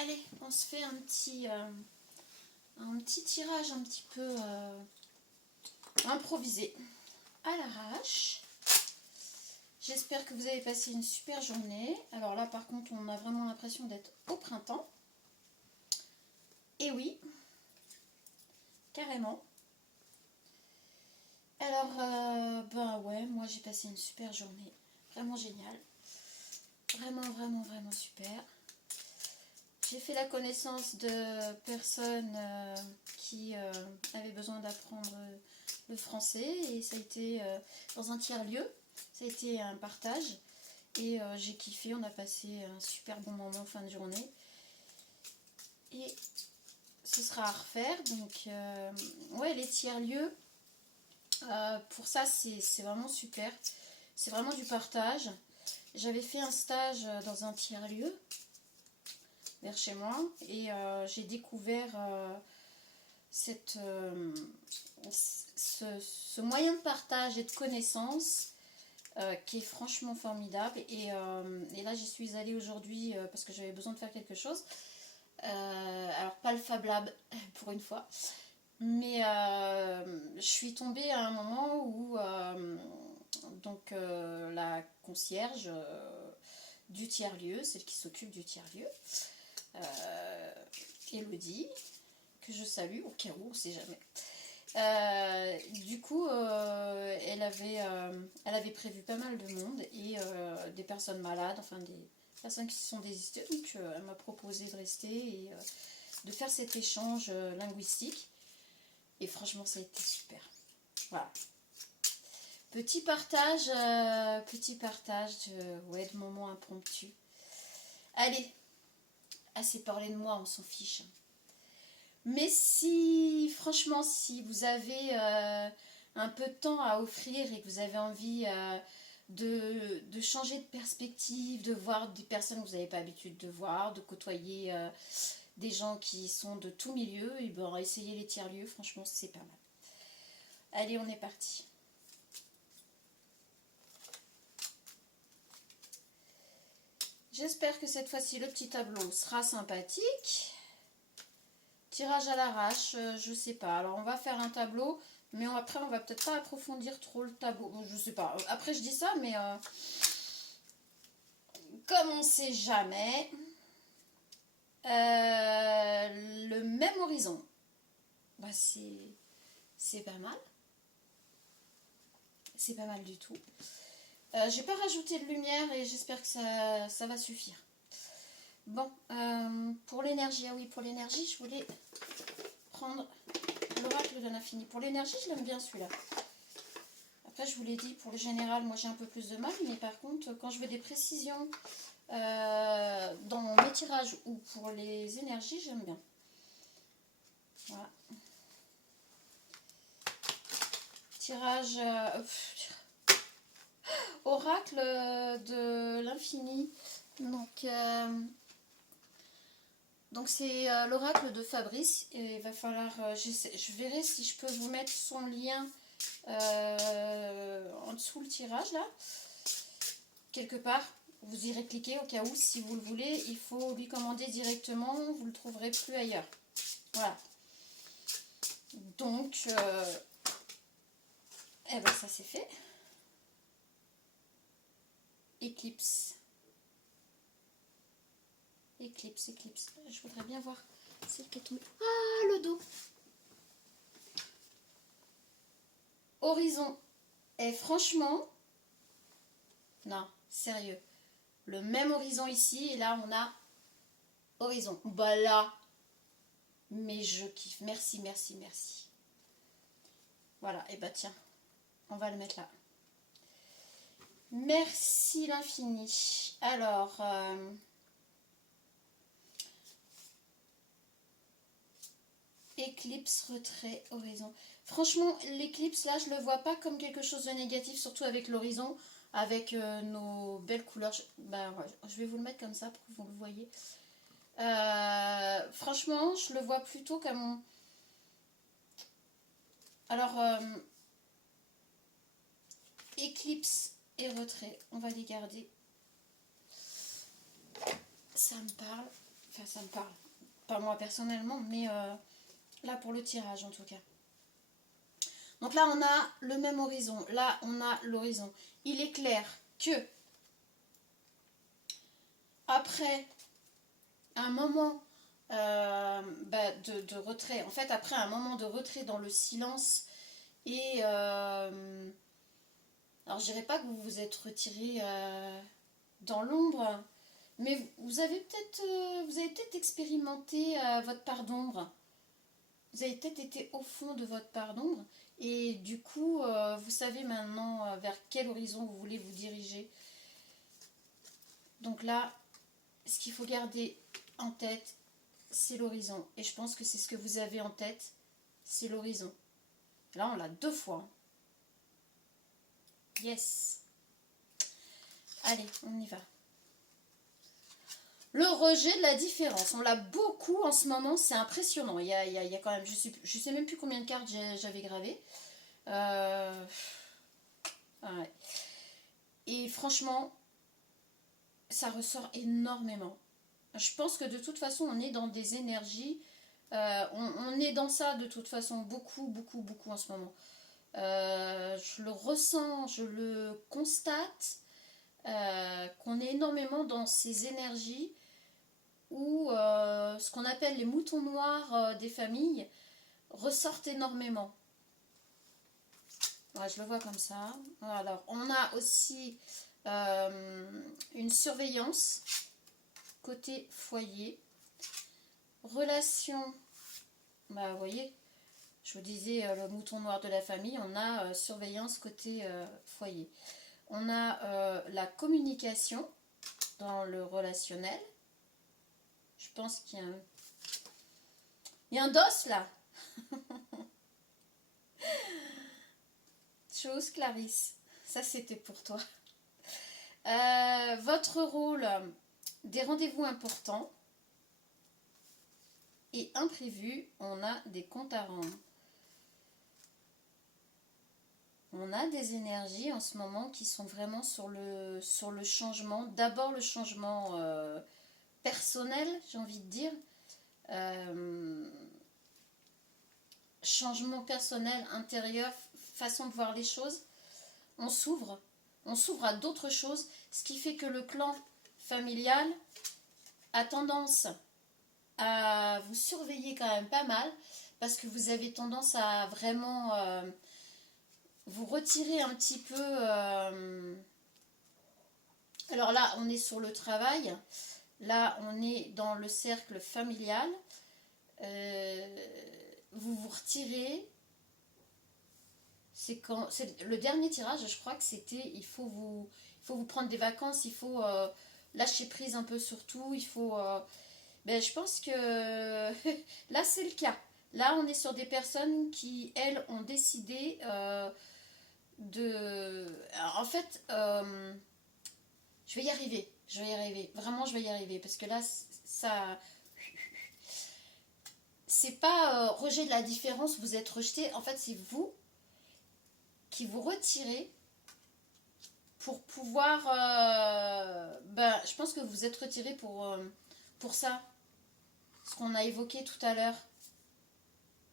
Allez, on se fait un petit tirage un petit peu improvisé à l'arrache. J'espère que vous avez passé une super journée. Alors là, par contre, on a vraiment l'impression d'être au printemps. Et oui, carrément. Alors, ben ouais, moi j'ai passé une super journée. Vraiment génial. Vraiment, vraiment, vraiment super. J'ai fait la connaissance de personnes qui avaient besoin d'apprendre le français. Et ça a été dans un tiers-lieu. Ça a été un partage. Et j'ai kiffé, on a passé un super bon moment en fin de journée. Et ce sera à refaire. Donc, ouais, les tiers-lieux, pour ça, c'est vraiment super. C'est vraiment du partage. J'avais fait un stage dans un tiers-lieu vers chez moi et j'ai découvert ce moyen de partage et de connaissance qui est franchement formidable. Et là, j'y suis allée aujourd'hui parce que j'avais besoin de faire quelque chose. Alors, pas le Fab Lab pour une fois, mais je suis tombée à un moment où donc la concierge du tiers-lieu, celle qui s'occupe du tiers-lieu, Elodie, que je salue au cas où, on ne sait jamais. Du coup, elle avait prévu pas mal de monde et des personnes malades, enfin des personnes qui se sont désistées. Donc, elle m'a proposé de rester et de faire cet échange linguistique. Et franchement, ça a été super. Voilà. Petit partage de moments impromptus. Allez, assez parlé de moi, on s'en fiche. Mais si, franchement, si vous avez un peu de temps à offrir et que vous avez envie de changer de perspective, de voir des personnes que vous n'avez pas l'habitude de voir, de côtoyer des gens qui sont de tout milieu, et ben essayez les tiers-lieux, franchement, c'est pas mal. Allez, on est parti. J'espère que cette fois-ci, le petit tableau sera sympathique. Tirage à l'arrache, je sais pas. Alors, on va faire un tableau, mais après, on va peut-être pas approfondir trop le tableau. Je sais pas. Après, je dis ça, mais comme on sait jamais, le même horizon, bah, c'est pas mal. C'est pas mal du tout. J'ai pas rajouté de lumière et j'espère que ça va suffire. Bon, pour l'énergie, ah oui, pour l'énergie, je voulais prendre l'oracle de l'infini. Pour l'énergie, je l'aime bien celui-là. Après, je vous l'ai dit, pour le général, moi j'ai un peu plus de mal, mais par contre, quand je veux des précisions dans mes tirages ou pour les énergies, j'aime bien. Voilà. Tirage oracle de l'infini. Donc c'est l'oracle de Fabrice. Et il va falloir, je verrai si je peux vous mettre son lien en dessous le tirage là, quelque part. Vous irez cliquer au cas où, si vous le voulez, il faut lui commander directement, vous le trouverez plus ailleurs. Voilà. Donc, eh ben ça c'est fait. Éclipse. Éclipse. Je voudrais bien voir celle qui est tombée. Ah, le dos. Horizon. Et franchement, non, sérieux. Le même horizon ici, et là on a horizon. Bah là, mais je kiffe. Merci. Voilà, et bah tiens, on va le mettre là. Merci l'infini. Alors, éclipse, retrait, horizon. Franchement, l'éclipse là, je le vois pas comme quelque chose de négatif, surtout avec l'horizon, avec nos belles couleurs. Je vais vous le mettre comme ça pour que vous le voyez. Franchement, je le vois plutôt comme... Alors, éclipse et retrait, on va les garder. Ça me parle. Enfin, ça me parle. Pas moi personnellement, mais là pour le tirage en tout cas. Donc là, on a le même horizon. Là, on a l'horizon. Il est clair que après un moment de retrait, en fait, après un moment de retrait dans le silence et... alors, je dirais pas que vous vous êtes retiré dans l'ombre, mais vous avez peut-être expérimenté votre part d'ombre. Vous avez peut-être été au fond de votre part d'ombre et du coup, vous savez maintenant vers quel horizon vous voulez vous diriger. Donc là, ce qu'il faut garder en tête, c'est l'horizon. Et je pense que c'est ce que vous avez en tête, c'est l'horizon. Là, on l'a 2 fois. Yes. Allez, on y va. Le rejet de la différence, on l'a beaucoup en ce moment, c'est impressionnant. Il y a quand même, je sais même plus combien de cartes j'avais gravées. Ouais. Et franchement, ça ressort énormément. Je pense que de toute façon, on est dans des énergies, on est dans ça de toute façon beaucoup, beaucoup, beaucoup en ce moment. Je le ressens, je le constate, qu'on est énormément dans ces énergies où ce qu'on appelle les moutons noirs des familles ressortent énormément. Ouais, je le vois comme ça. Alors, on a aussi une surveillance côté foyer. Relation, bah, vous voyez, je vous disais le mouton noir de la famille, on a surveillance côté foyer. On a la communication dans le relationnel. Je pense qu'il y a un dos là. Chose Clarisse, ça c'était pour toi. Votre rôle, des rendez-vous importants et imprévus, on a des comptes à rendre. On a des énergies en ce moment qui sont vraiment sur le changement. D'abord le changement personnel, j'ai envie de dire. Changement personnel, intérieur, façon de voir les choses. On s'ouvre à d'autres choses, ce qui fait que le clan familial a tendance à vous surveiller quand même pas mal, parce que vous avez tendance à vraiment vous retirer un petit peu. Alors là, on est sur le travail, là, on est dans le cercle familial. Vous vous retirez. C'est le dernier tirage, je crois que c'était il faut vous prendre des vacances, il faut lâcher prise un peu sur tout, il faut ben, je pense que là c'est le cas. Là on est sur des personnes qui elles ont décidé de alors, en fait je vais y arriver, vraiment je vais y arriver parce que là ça c'est pas rejet de la différence, vous êtes rejeté, en fait c'est vous qui vous retirez pour pouvoir ben, je pense que vous êtes retiré pour ça, ce qu'on a évoqué tout à l'heure.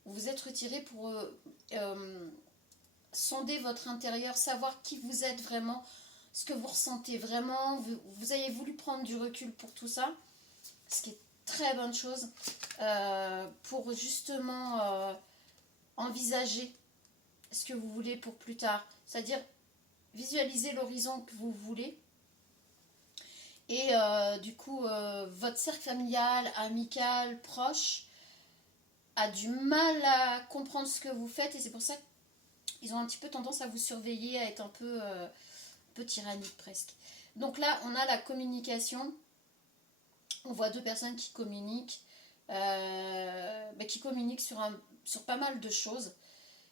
Vous êtes retiré pour sonder votre intérieur, savoir qui vous êtes vraiment, ce que vous ressentez vraiment. Vous avez voulu prendre du recul pour tout ça, ce qui est très bonne chose, pour justement envisager ce que vous voulez pour plus tard, c'est-à-dire visualiser l'horizon que vous voulez. Et du coup, votre cercle familial, amical, proche, a du mal à comprendre ce que vous faites. Et c'est pour ça qu'ils ont un petit peu tendance à vous surveiller, à être un peu tyrannique presque. Donc là, on a la communication. On voit 2 personnes qui communiquent. Qui communiquent sur pas mal de choses.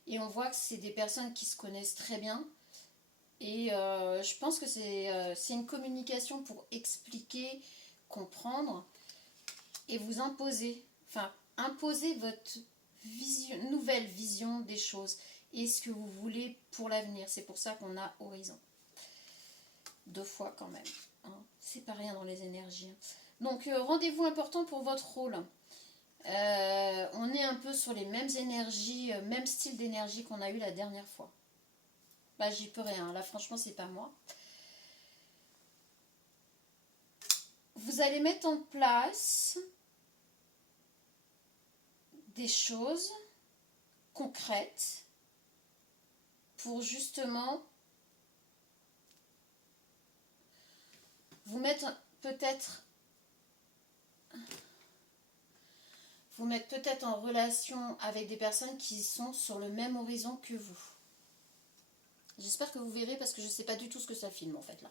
Et on voit que c'est des personnes qui se connaissent très bien. Et je pense que c'est une communication pour expliquer, comprendre et vous imposer, enfin imposer votre nouvelle vision des choses et ce que vous voulez pour l'avenir. C'est pour ça qu'on a horizon. 2 fois quand même, hein. C'est pas rien dans les énergies. Donc, rendez-vous important pour votre rôle. On est un peu sur les mêmes énergies, même style d'énergie qu'on a eu la dernière fois. Bah, j'y peux rien. Là, franchement, c'est pas moi. Vous allez mettre en place des choses concrètes pour justement vous mettre peut-être en relation avec des personnes qui sont sur le même horizon que vous. J'espère que vous verrez parce que je ne sais pas du tout ce que ça filme en fait là.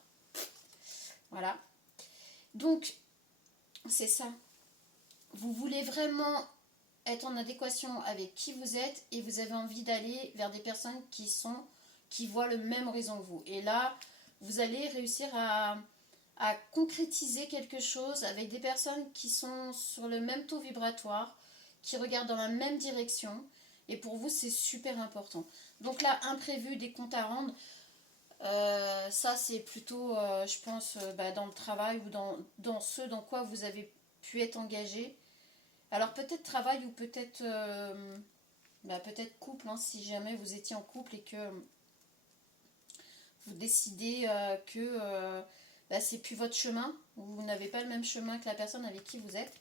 Voilà. Donc, c'est ça. Vous voulez vraiment être en adéquation avec qui vous êtes et vous avez envie d'aller vers des personnes qui voient le même horizon que vous. Et là, vous allez réussir à concrétiser quelque chose avec des personnes qui sont sur le même taux vibratoire, qui regardent dans la même direction. Et pour vous, c'est super important. Donc là, imprévu, des comptes à rendre, ça c'est plutôt, je pense, dans le travail ou dans ce dans quoi vous avez pu être engagé. Alors peut-être travail ou peut-être peut-être couple, hein, si jamais vous étiez en couple et que vous décidez que c'est plus votre chemin, ou vous n'avez pas le même chemin que la personne avec qui vous êtes.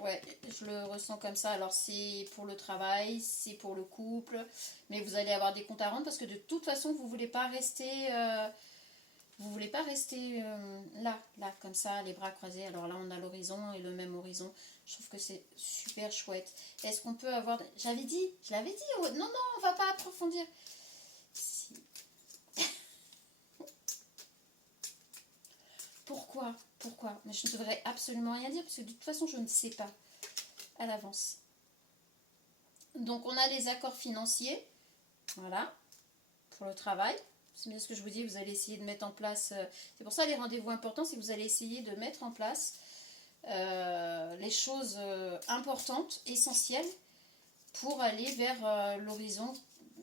Ouais, je le ressens comme ça. Alors c'est pour le travail, c'est pour le couple, mais vous allez avoir des comptes à rendre parce que de toute façon vous voulez pas rester là, comme ça, les bras croisés. Alors là, on a l'horizon et le même horizon. Je trouve que c'est super chouette. Est-ce qu'on peut avoir... Je l'avais dit. Oh, non, on va pas approfondir. Si. Pourquoi Mais je ne devrais absolument rien dire parce que de toute façon, je ne sais pas à l'avance. Donc, on a les accords financiers. Voilà. Pour le travail. C'est bien ce que je vous dis, vous allez essayer de mettre en place... c'est pour ça les rendez-vous importants, c'est que vous allez essayer de mettre en place les choses importantes, essentielles, pour aller vers l'horizon.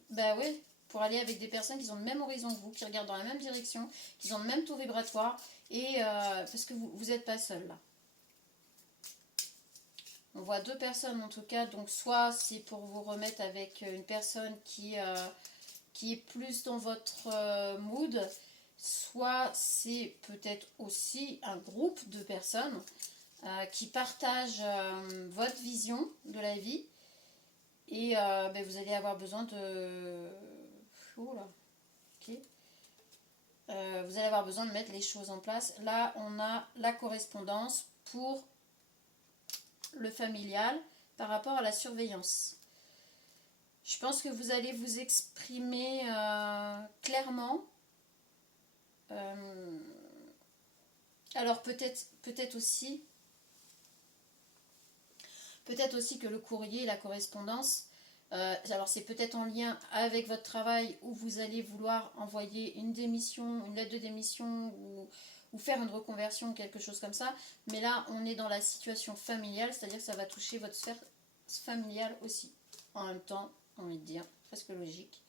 Bah oui, pour aller avec des personnes qui ont le même horizon que vous, qui regardent dans la même direction, qui ont le même taux vibratoire, et parce que vous n'êtes pas seul là. On voit deux personnes en tout cas, donc soit c'est pour vous remettre avec une personne qui est plus dans votre mood, soit c'est peut-être aussi un groupe de personnes qui partagent votre vision de la vie et vous allez avoir besoin de... Oh là, ok. Vous allez avoir besoin de mettre les choses en place. Là, on a la correspondance pour le familial par rapport à la surveillance. Je pense que vous allez vous exprimer clairement. Alors peut-être aussi que le courrier, la correspondance, alors c'est peut-être en lien avec votre travail où vous allez vouloir envoyer une démission, une lettre de démission ou faire une reconversion, quelque chose comme ça. Mais là, on est dans la situation familiale, c'est-à-dire que ça va toucher votre sphère familiale aussi. En même temps, envie de dire, presque logique.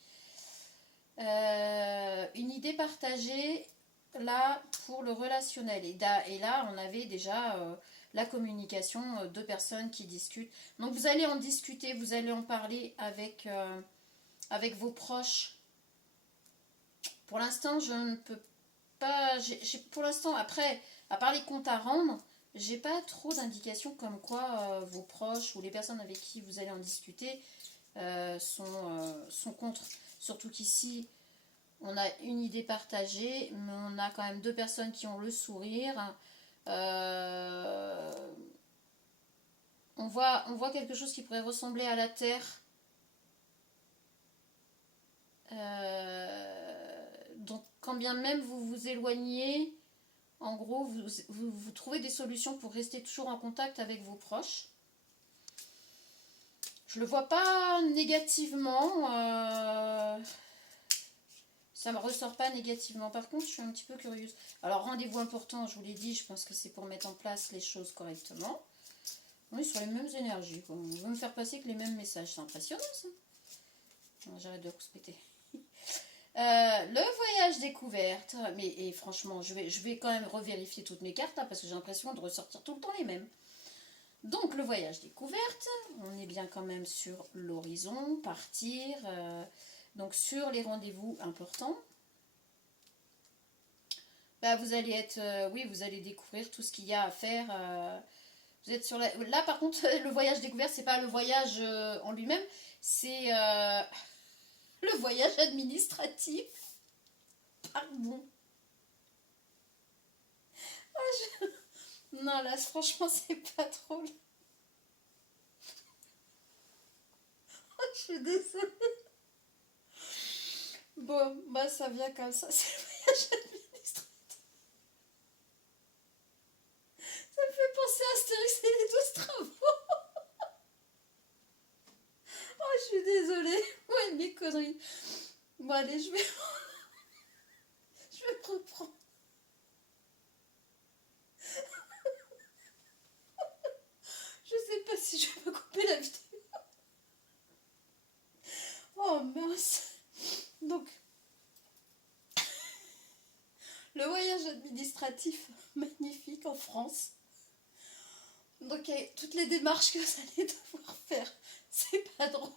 Une idée partagée là pour le relationnel. Et là, on avait déjà la communication, deux personnes qui discutent. Donc vous allez en discuter, vous allez en parler avec vos proches. Pour l'instant, je ne peux pas... pour l'instant, après, à part les comptes à rendre, j'ai pas trop d'indications comme quoi vos proches ou les personnes avec qui vous allez en discuter sont contre. Surtout qu'ici, on a une idée partagée, mais on a quand même deux personnes qui ont le sourire. On voit quelque chose qui pourrait ressembler à la Terre. Donc, quand bien même vous vous éloignez, en gros, vous trouvez des solutions pour rester toujours en contact avec vos proches. Je le vois pas négativement. Ça ne me ressort pas négativement. Par contre, je suis un petit peu curieuse. Alors, rendez-vous important, je vous l'ai dit, je pense que c'est pour mettre en place les choses correctement. On est sur les mêmes énergies. On veut me faire passer que les mêmes messages. C'est impressionnant, ça. J'arrête de rouspéter. Le voyage voyage découverte. Mais et franchement, je vais quand même revérifier toutes mes cartes, hein, parce que j'ai l'impression de ressortir tout le temps les mêmes. Donc le voyage découverte, on est bien quand même sur l'horizon, partir, donc sur les rendez-vous importants. Bah, vous allez être, oui, vous allez découvrir tout ce qu'il y a à faire. Vous êtes sur là par contre, le voyage découverte, c'est pas le voyage en lui-même, c'est le voyage administratif. Pardon. Non, là, franchement, c'est pas drôle. Je suis désolée. Bon, bah ça vient comme ça, c'est le voyage administratif. Ça me fait penser à Astérix et les 12 travaux. Oh, je suis désolée. Ouais, mes conneries. Bon, allez, je vais me reprendre. Je sais pas si je vais me couper la vidéo. Oh mince. Donc, le voyage administratif magnifique en France. Donc, toutes les démarches que vous allez devoir faire, c'est pas drôle.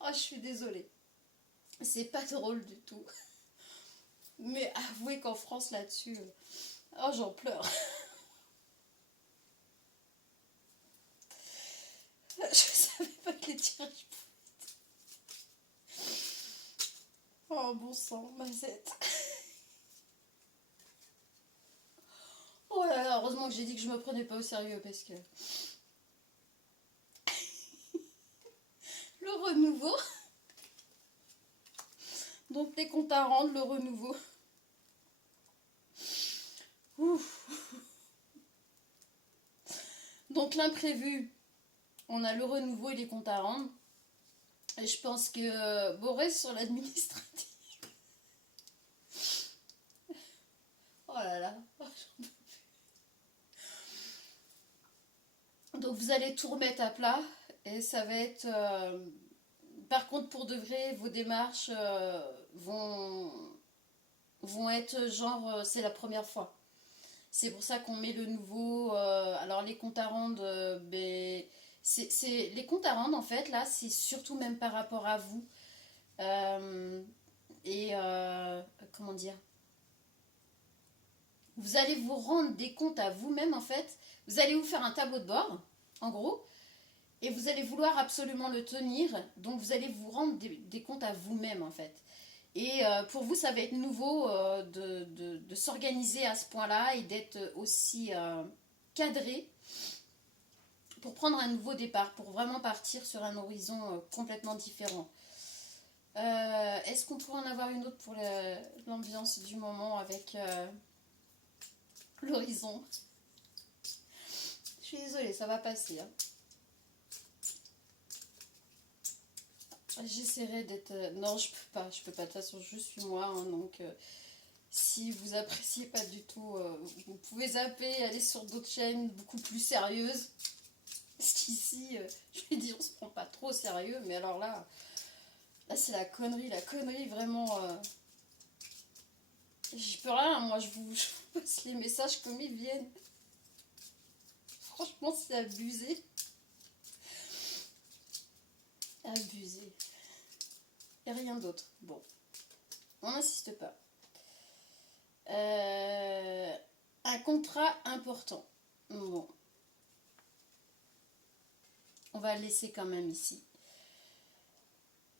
Oh, je suis désolée. C'est pas drôle du tout. Mais avouez qu'en France, là-dessus, oh, j'en pleure. Je savais pas que les tirages pouvaient être. Oh, bon sang, Mazette. Oh là là, heureusement que j'ai dit que je me prenais pas au sérieux parce que... Le renouveau. Donc les comptes à rendre, le renouveau. Ouf. Donc l'imprévu, on a le renouveau et les comptes à rendre. Et je pense que Boris sur l'administratif. Oh là là. Donc vous allez tout remettre à plat. Et ça va être... par contre, pour de vrai, vos démarches vont être genre, c'est la première fois. C'est pour ça qu'on met le nouveau. Alors les comptes à rendre, ben, les comptes à rendre en fait là, c'est surtout même par rapport à vous. Et comment dire, vous allez vous rendre des comptes à vous-même en fait. Vous allez vous faire un tableau de bord, en gros, et vous allez vouloir absolument le tenir. Donc vous allez vous rendre des comptes à vous-même en fait. Et pour vous, ça va être nouveau de s'organiser à ce point-là et d'être aussi cadré pour prendre un nouveau départ, pour vraiment partir sur un horizon complètement différent. Est-ce qu'on pourrait en avoir une autre pour l'ambiance du moment avec l'horizon? Je suis désolée, ça va passer. Hein. J'essaierai d'être... Non, je peux pas. Je peux pas. De toute façon, je suis moi. Hein, donc, si vous appréciez pas du tout, vous pouvez zapper, aller sur d'autres chaînes beaucoup plus sérieuses. Parce qu'ici, je vais dire, on se prend pas trop au sérieux. Mais alors là c'est la connerie. La connerie, vraiment... J'y peux rien. Moi, je vous passe les messages comme ils viennent. Franchement, c'est abusé. Abusé. Et rien d'autre. Bon. On n'insiste pas. Un contrat important. Bon. On va le laisser quand même ici.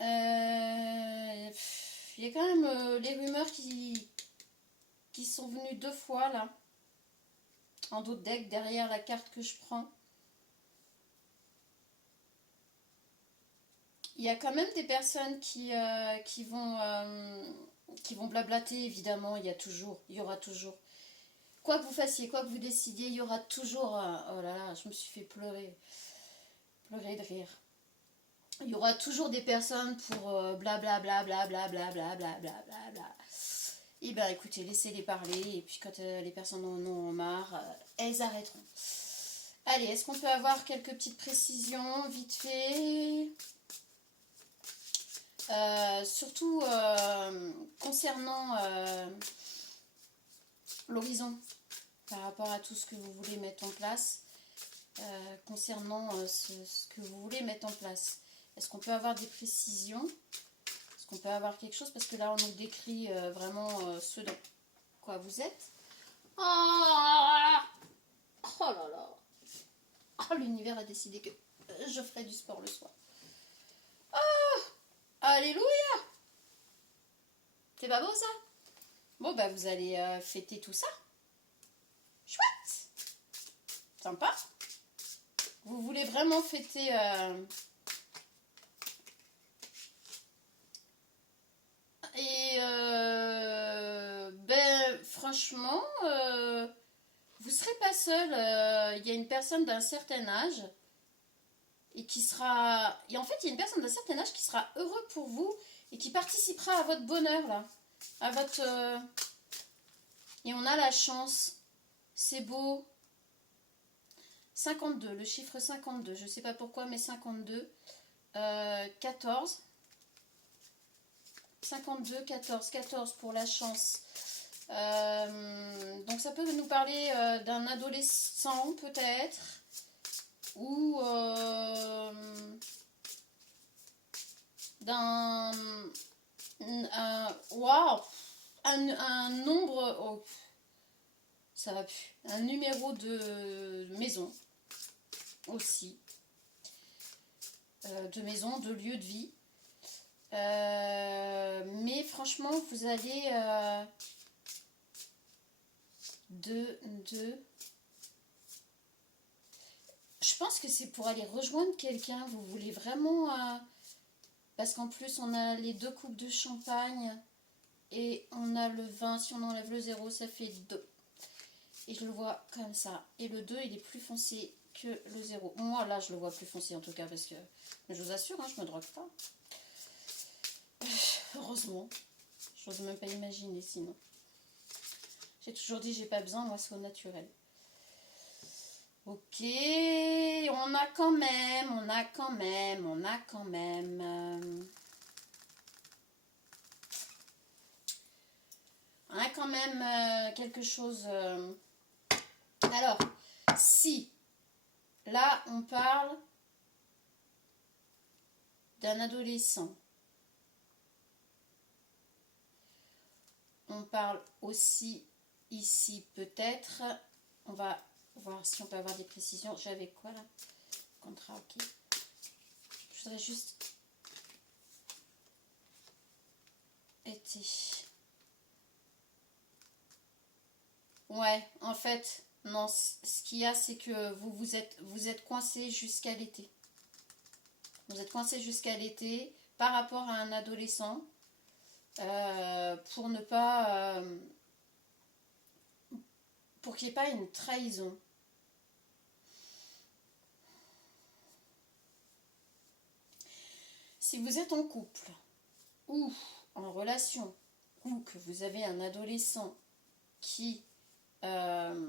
Il y a quand même les rumeurs qui sont venues 2 fois là. En d'autres decks, derrière la carte que je prends. Il y a quand même des personnes qui vont blablater, évidemment, il y aura toujours. Quoi que vous fassiez, quoi que vous décidiez, il y aura toujours... oh là là, je me suis fait pleurer de rire. Il y aura toujours des personnes pour blablabla, blablabla, blablabla, blablabla. Et ben écoutez, laissez-les parler, et puis quand les personnes en ont marre, elles arrêteront. Allez, est-ce qu'on peut avoir quelques petites précisions, vite fait? Surtout concernant l'horizon, par rapport à tout ce que vous voulez mettre en place, concernant ce que vous voulez mettre en place. Est-ce qu'on peut avoir des précisions? Est-ce qu'on peut avoir quelque chose? Parce que là, on nous décrit vraiment ce dans quoi vous êtes. Oh, oh là là. Oh, l'univers a décidé que je ferai du sport le soir. Oh, alléluia. C'est pas beau ça? Bon, bah vous allez fêter tout ça. Chouette. Sympa. Vous voulez vraiment fêter... ben franchement, vous serez pas seul. Il y a une personne d'un certain âge et qui sera... Et en fait, il y a une personne d'un certain âge qui sera heureux pour vous et qui participera à votre bonheur, là. À votre... Et on a la chance. C'est beau. 52, le chiffre 52. Je sais pas pourquoi, mais 52. 14. 52, 14. 14 pour la chance. Donc ça peut nous parler d'un adolescent, peut-être. Ou d'un... Waouh, un nombre... Oh, ça va plus. Un numéro de maison aussi. De maison, de lieu de vie. Mais franchement, vous allez... Je pense que c'est pour aller rejoindre quelqu'un. Vous voulez vraiment... parce qu'en plus, on a les 2 coupes de champagne. Et on a le 20. Si on enlève le 0, ça fait 2. Et je le vois comme ça. Et le 2, il est plus foncé que le 0. Moi, là, je le vois plus foncé en tout cas. Parce que... Mais je vous assure, hein, je me drogue pas. Heureusement. Je n'ose même pas imaginer sinon. J'ai toujours dit, j'ai pas besoin, moi, c'est au naturel. Ok, on a quand même quelque chose. Alors, si là on parle d'un adolescent, on parle aussi ici peut-être, on va voir si on peut avoir des précisions. J'avais quoi là? Contrat, ok. Je voudrais juste été. Ouais, en fait, non, ce qu'il y a, c'est que vous êtes coincé jusqu'à l'été. Vous êtes coincé jusqu'à l'été par rapport à un adolescent pour ne pas... pour qu'il n'y ait pas une trahison. Si vous êtes en couple ou en relation ou que vous avez un adolescent qui 14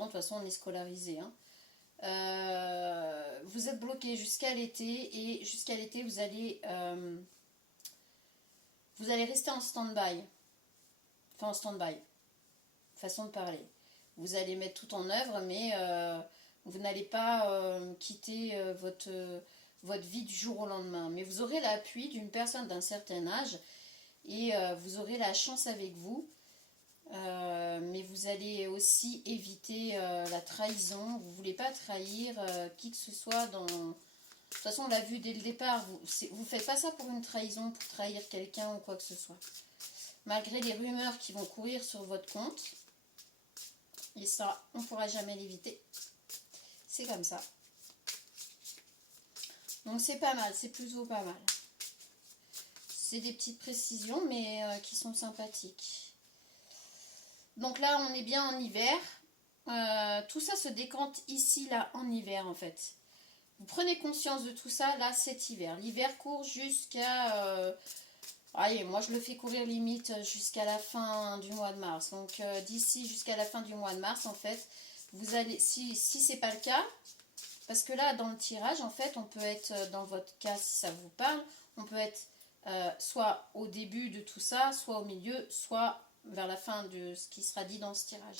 ans, de toute façon on est scolarisé, hein. Vous êtes bloqué jusqu'à l'été et jusqu'à l'été vous allez rester en stand-by. Enfin en stand-by, façon de parler. Vous allez mettre tout en œuvre mais vous n'allez pas quitter votre vie du jour au lendemain. Mais vous aurez l'appui d'une personne d'un certain âge et vous aurez la chance avec vous. Mais vous allez aussi éviter la trahison. Vous ne voulez pas trahir qui que ce soit dans... De toute façon, on l'a vu dès le départ. Vous faites pas ça pour une trahison, pour trahir quelqu'un ou quoi que ce soit. Malgré les rumeurs qui vont courir sur votre compte. Et ça, on ne pourra jamais l'éviter. C'est comme ça. Donc c'est pas mal, c'est plutôt pas mal. C'est des petites précisions, mais qui sont sympathiques. Donc là, on est bien en hiver. Tout ça se décante ici, là, en hiver, en fait. Vous prenez conscience de tout ça, là, cet hiver. L'hiver court jusqu'à... allez, moi, je le fais courir limite jusqu'à la fin du mois de mars. Donc, d'ici jusqu'à la fin du mois de mars, en fait, vous allez... Si c'est pas le cas, Parce que là, dans le tirage, en fait, on peut être, dans votre cas, si ça vous parle, on peut être soit au début de tout ça, soit au milieu, soit vers la fin de ce qui sera dit dans ce tirage.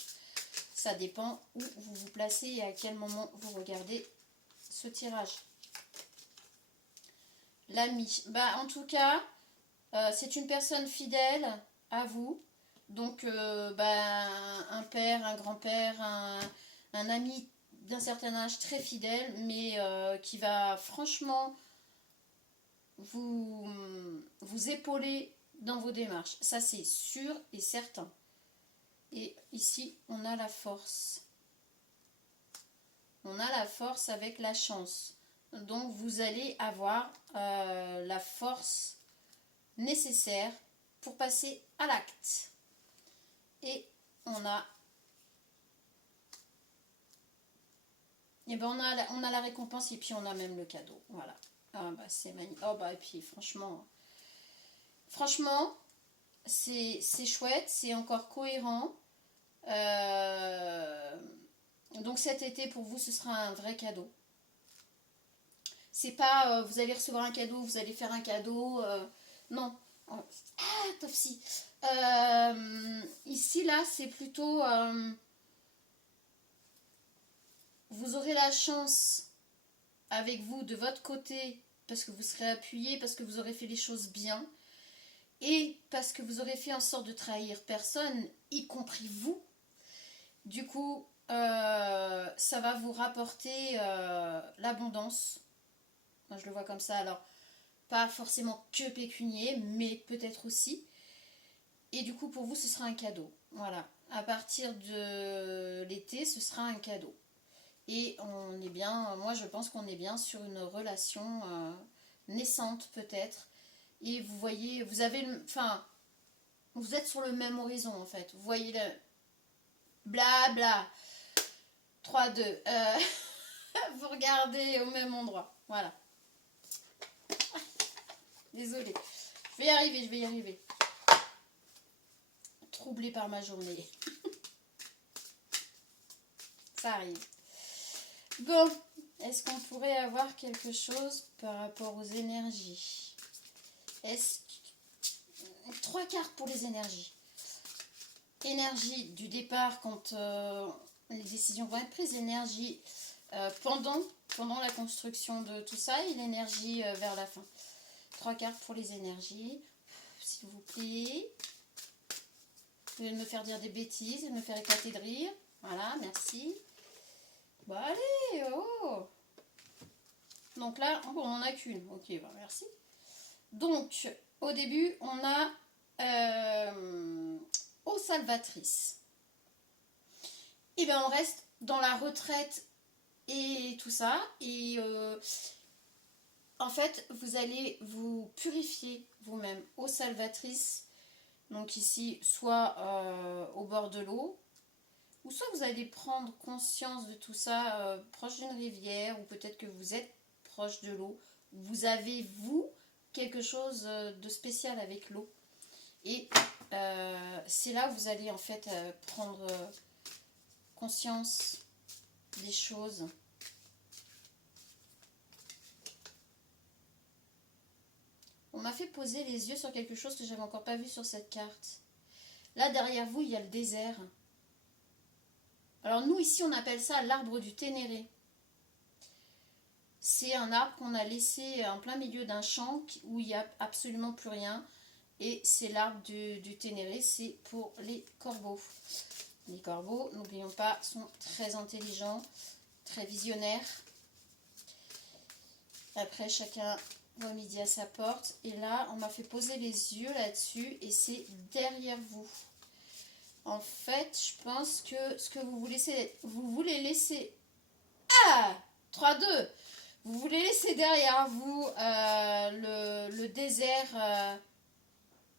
Ça dépend où vous vous placez et à quel moment vous regardez ce tirage. L'ami. Bah, en tout cas, c'est une personne fidèle à vous. Donc, bah, un père, un grand-père, un ami d'un certain âge très fidèle, mais qui va franchement vous épauler dans vos démarches. Ça, c'est sûr et certain. Et ici, on a la force. On a la force avec la chance. Donc, vous allez avoir la force nécessaire pour passer à l'acte. Et on a... Et ben on a la récompense et puis on a même le cadeau. Voilà. Ah bah c'est magnifique. Oh bah et puis franchement, c'est chouette, c'est encore cohérent. Donc cet été pour vous ce sera un vrai cadeau. C'est pas vous allez recevoir un cadeau, vous allez faire un cadeau. Non. Ah Topsy. Ici là c'est plutôt vous aurez la chance avec vous de votre côté parce que vous serez appuyé, parce que vous aurez fait les choses bien et parce que vous aurez fait en sorte de trahir personne, y compris vous. Du coup, ça va vous rapporter l'abondance. Moi, je le vois comme ça. Alors, pas forcément que pécunier, mais peut-être aussi. Et du coup, pour vous, ce sera un cadeau. Voilà. À partir de l'été, ce sera un cadeau. Et on est bien, moi je pense qu'on est bien sur une relation naissante peut-être. Et vous voyez, vous avez, enfin, vous êtes sur le même horizon en fait. Vous voyez le blabla. 3, 2. Vous regardez au même endroit. Voilà. Désolée. Je vais y arriver, je vais y arriver. Troublée par ma journée. Ça arrive. Bon, est-ce qu'on pourrait avoir quelque chose par rapport aux énergies? Est-ce 3 cartes pour les énergies. Énergie du départ quand les décisions vont être prises, énergie pendant la construction de tout ça et l'énergie vers la fin. 3 cartes pour les énergies, s'il vous plaît. Vous pouvez me faire dire des bêtises et me faire éclater de rire. Voilà, merci. Bon, allez, oh. Donc là, bon, on n'en a qu'une. Ok, bah, merci. Donc, au début, on a Eau salvatrice. Et bien, on reste dans la retraite et tout ça. Et en fait, vous allez vous purifier vous-même. Eau salvatrice. Donc ici, soit au bord de l'eau, ou soit vous allez prendre conscience de tout ça proche d'une rivière, ou peut-être que vous êtes proche de l'eau. Vous avez, vous, quelque chose de spécial avec l'eau. Et c'est là où vous allez en fait prendre conscience des choses. On m'a fait poser les yeux sur quelque chose que j'avais encore pas vu sur cette carte. Là derrière vous, il y a le désert. Alors nous ici, on appelle ça l'arbre du Ténéré. C'est un arbre qu'on a laissé en plein milieu d'un champ où il n'y a absolument plus rien. Et c'est l'arbre du Ténéré, c'est pour les corbeaux. Les corbeaux, n'oublions pas, sont très intelligents, très visionnaires. Après, chacun voit midi à sa porte. Et là, on m'a fait poser les yeux là-dessus et c'est derrière vous. En fait, je pense que ce que vous voulez laisser... Ah 3-2. Vous voulez laisser derrière vous le désert...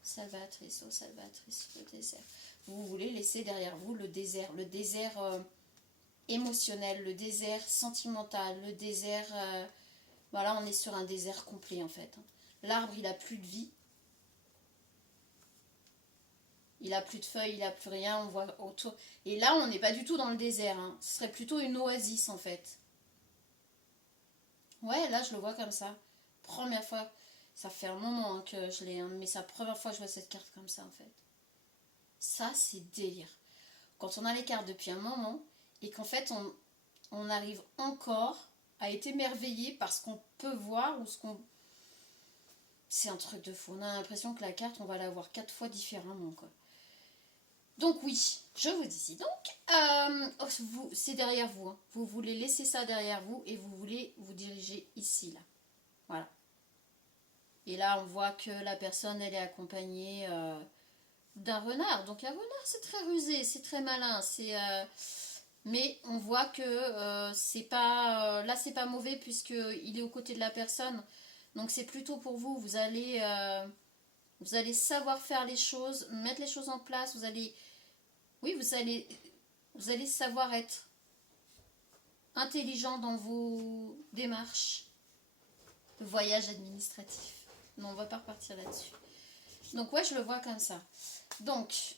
Salvatrice, oh salvatrice, le désert. Vous voulez laisser derrière vous le désert émotionnel, le désert sentimental, le désert... voilà, on est sur un désert complet en fait. L'arbre, il a plus de vie. Il a plus de feuilles, il a plus rien, on voit autour. Et là, on n'est pas du tout dans le désert. Hein. Ce serait plutôt une oasis en fait. Ouais, là, je le vois comme ça. Première fois. Ça fait un moment hein, que je l'ai, hein, mais c'est la première fois que je vois cette carte comme ça, en fait. Ça, c'est délire. Quand on a les cartes depuis un moment, et qu'en fait, on arrive encore à être émerveillé par ce qu'on peut voir ou ce qu'on... C'est un truc de fou. On a l'impression que la carte, on va la voir 4 fois différemment, quoi. Donc oui, je vous dis donc, c'est derrière vous. Hein. Vous voulez laisser ça derrière vous et vous voulez vous diriger ici, là. Voilà. Et là, on voit que la personne, elle est accompagnée d'un renard. Donc un renard, c'est très rusé, c'est très malin. Mais on voit que c'est pas... là, c'est pas mauvais puisqu'il est aux côtés de la personne. Donc c'est plutôt pour vous. Vous allez savoir faire les choses, mettre les choses en place. Vous allez... Oui, vous allez savoir être intelligent dans vos démarches de voyage administratif. Non, on va pas repartir là-dessus. Donc ouais, je le vois comme ça. Donc,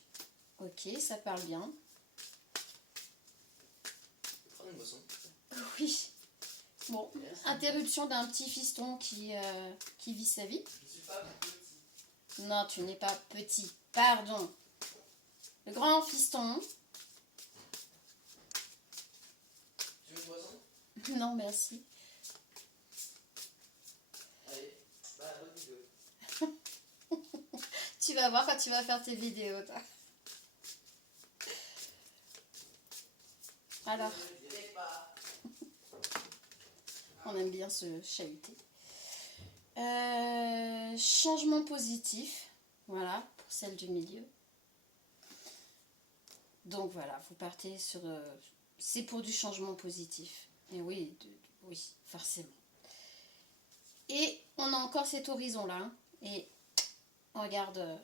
ok, ça parle bien. Prends une boisson. Oui. Bon, interruption d'un petit fiston qui vit sa vie. Je suis pas petit. Non, tu n'es pas petit. Pardon. Le grand fiston. Tu veux une boisson? Non, merci. Allez, bah bonne vidéo. Tu vas voir quand tu vas faire tes vidéos, toi. Alors, on aime bien se chahuter. Changement positif. Voilà, pour celle du milieu. Donc voilà, vous partez sur... c'est pour du changement positif. Et oui, oui, forcément. Et on a encore cet horizon-là. Hein, et on regarde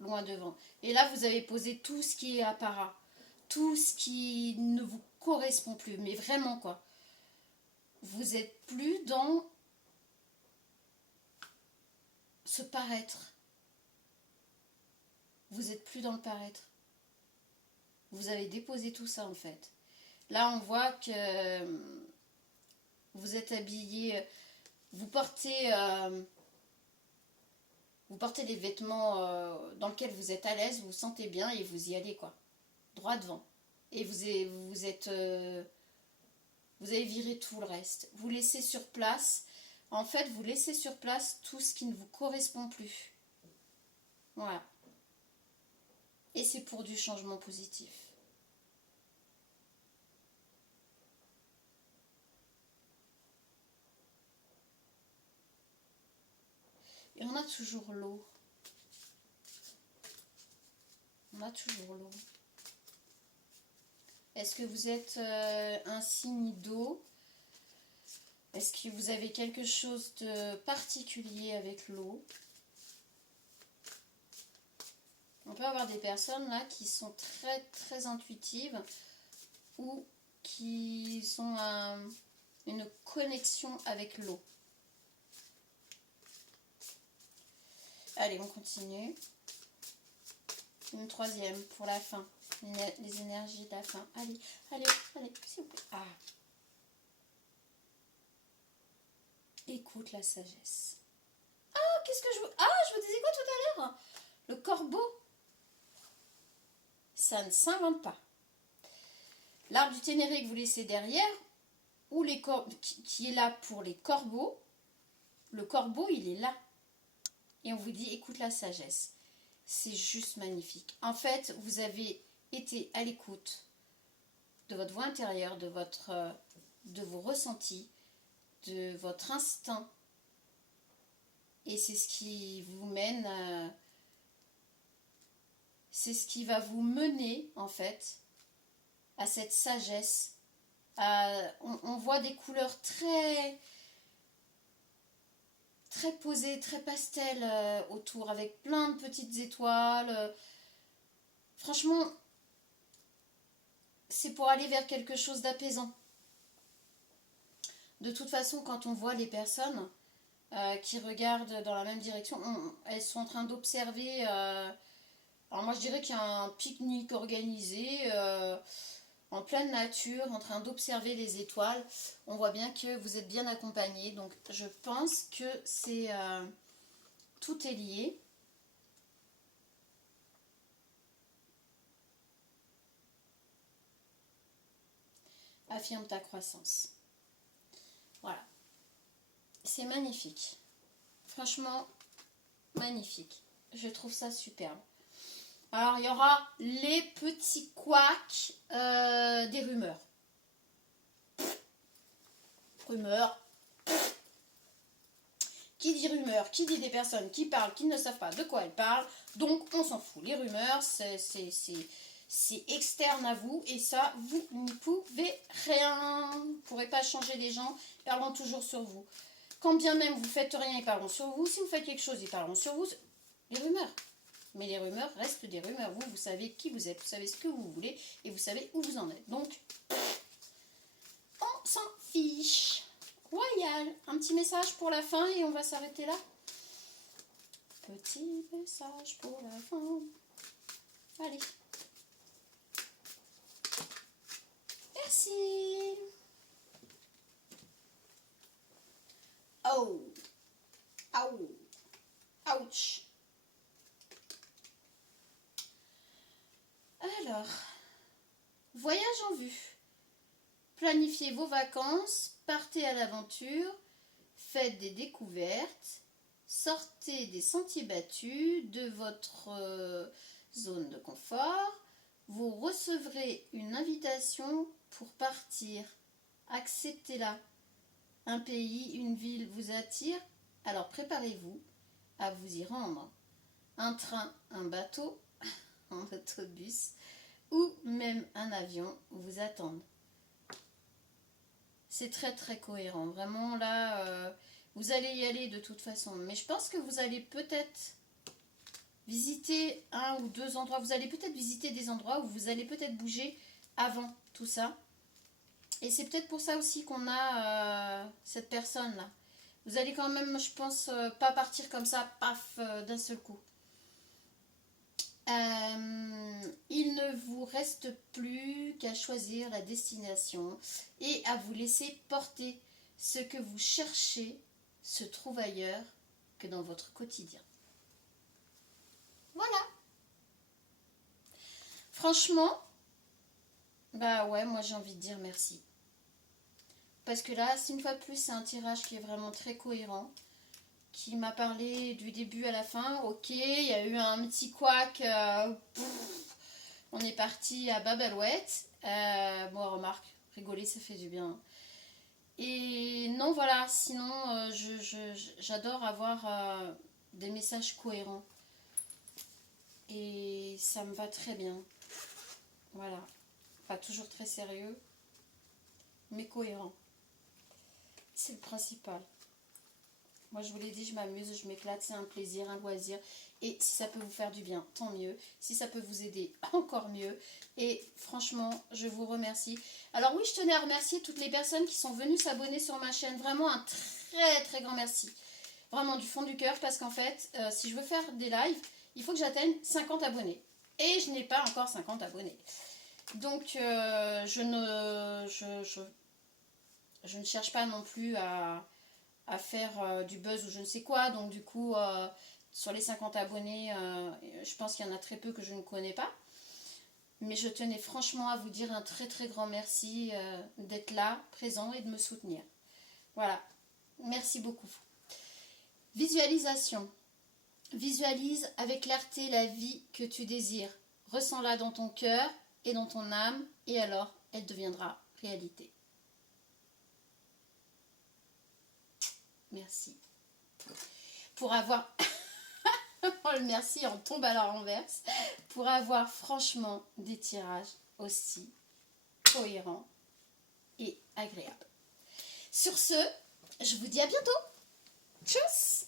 loin devant. Et là, vous avez posé tout ce qui est apparat. Tout ce qui ne vous correspond plus. Mais vraiment, quoi. Vous êtes plus dans ce paraître. Vous êtes plus dans le paraître. Vous avez déposé tout ça, en fait. Là, on voit que vous êtes habillé, vous portez des vêtements dans lesquels vous êtes à l'aise, vous vous sentez bien et vous y allez, quoi. Droit devant. Et vous avez viré tout le reste. Vous laissez sur place, en fait, vous laissez sur place tout ce qui ne vous correspond plus. Voilà. Et c'est pour du changement positif. Et on a toujours l'eau. On a toujours l'eau. Est-ce que vous êtes un signe d'eau? Est-ce que vous avez quelque chose de particulier avec l'eau? On peut avoir des personnes là qui sont très très intuitives ou qui sont une connexion avec l'eau. Allez, on continue. Une troisième pour la fin. Les énergies de la fin. Allez, allez, allez, s'il vous plaît. Ah. Écoute la sagesse. Ah, qu'est-ce que je vous... Ah, je vous disais quoi tout à l'heure? Le corbeau. Ça ne s'invente pas. L'arbre du Ténéré que vous laissez derrière, ou qui est là pour les corbeaux, le corbeau, il est là. Et on vous dit, écoute la sagesse. C'est juste magnifique. En fait, vous avez été à l'écoute de votre voix intérieure, de vos ressentis, de votre instinct. Et c'est ce qui vous mène, c'est ce qui va vous mener, en fait, à cette sagesse. On voit des couleurs très posées, très pastel autour, avec plein de petites étoiles. Franchement, c'est pour aller vers quelque chose d'apaisant. De toute façon, quand on voit les personnes qui regardent dans la même direction, elles sont en train d'observer. Alors moi, je dirais qu'il y a un pique-nique organisé. en pleine nature, en train d'observer les étoiles. On voit bien que vous êtes bien accompagné. Donc je pense que c'est tout est lié. Affirme ta croissance. Voilà. C'est magnifique. Franchement, magnifique. Je trouve ça superbe. Alors, il y aura les petits couacs des rumeurs. Rumeurs. Qui dit rumeurs? Qui dit des personnes qui parlent, qui ne savent pas de quoi elles parlent. Donc, on s'en fout. Les rumeurs, c'est externe à vous. Et ça, vous n'y pouvez rien. Vous ne pourrez pas changer les gens. Ils parleront toujours sur vous. Quand bien même vous ne faites rien, ils parleront sur vous. Si vous faites quelque chose, ils parleront sur vous. Les rumeurs. Mais les rumeurs restent des rumeurs. Vous savez qui vous êtes, vous savez ce que vous voulez et vous savez où vous en êtes. Donc, on s'en fiche. Royal. Un petit message pour la fin et on va s'arrêter là. Petit message pour la fin. Allez. Merci. Oh. Ouch. Ouch. Alors, voyage en vue. Planifiez vos vacances, partez à l'aventure, faites des découvertes, sortez des sentiers battus de votre zone de confort. Vous recevrez une invitation pour partir. Acceptez-la. Un pays, une ville vous attire, alors préparez-vous à vous y rendre. Un train, un bateau, un autobus ou même un avion vous attendent. C'est très très cohérent. Vraiment là, vous allez y aller de toute façon. Mais je pense que vous allez peut-être visiter un ou deux endroits. Vous allez peut-être visiter des endroits où vous allez peut-être bouger avant tout ça. Et c'est peut-être pour ça aussi qu'on a cette personne-là. Vous allez quand même, je pense, pas partir comme ça, paf, d'un seul coup. Il ne vous reste plus qu'à choisir la destination et à vous laisser porter. Ce que vous cherchez se trouve ailleurs que dans votre quotidien. Voilà. Franchement, bah ouais, moi j'ai envie de dire merci. Parce que là, une fois de plus, c'est un tirage qui est vraiment très cohérent, qui m'a parlé du début à la fin. Ok, il y a eu un petit couac, on est parti à babalouette. Bon, remarque, rigoler, ça fait du bien. Et non, voilà, sinon, j'adore avoir des messages cohérents. Et ça me va très bien. Voilà. Pas toujours très sérieux, mais cohérent. C'est le principal. Moi, je vous l'ai dit, je m'amuse, je m'éclate, c'est un plaisir, un loisir. Et si ça peut vous faire du bien, tant mieux. Si ça peut vous aider, encore mieux. Et franchement, je vous remercie. Alors oui, je tenais à remercier toutes les personnes qui sont venues s'abonner sur ma chaîne. Vraiment un très très grand merci. Vraiment du fond du cœur, parce qu'en fait, si je veux faire des lives, il faut que j'atteigne 50 abonnés. Et je n'ai pas encore 50 abonnés. Donc, je ne cherche pas non plus à faire du buzz ou je ne sais quoi. Donc, du coup, sur les 50 abonnés, je pense qu'il y en a très peu que je ne connais pas. Mais je tenais franchement à vous dire un très très grand merci d'être là, présent et de me soutenir. Voilà. Merci beaucoup. Visualisation. Visualise avec clarté la vie que tu désires. Ressens-la dans ton cœur et dans ton âme, et alors elle deviendra réalité. Merci. Pour avoir... oh, le merci en tombe à la renverse. Pour avoir franchement des tirages aussi cohérents et agréables. Sur ce, je vous dis à bientôt. Tchuss!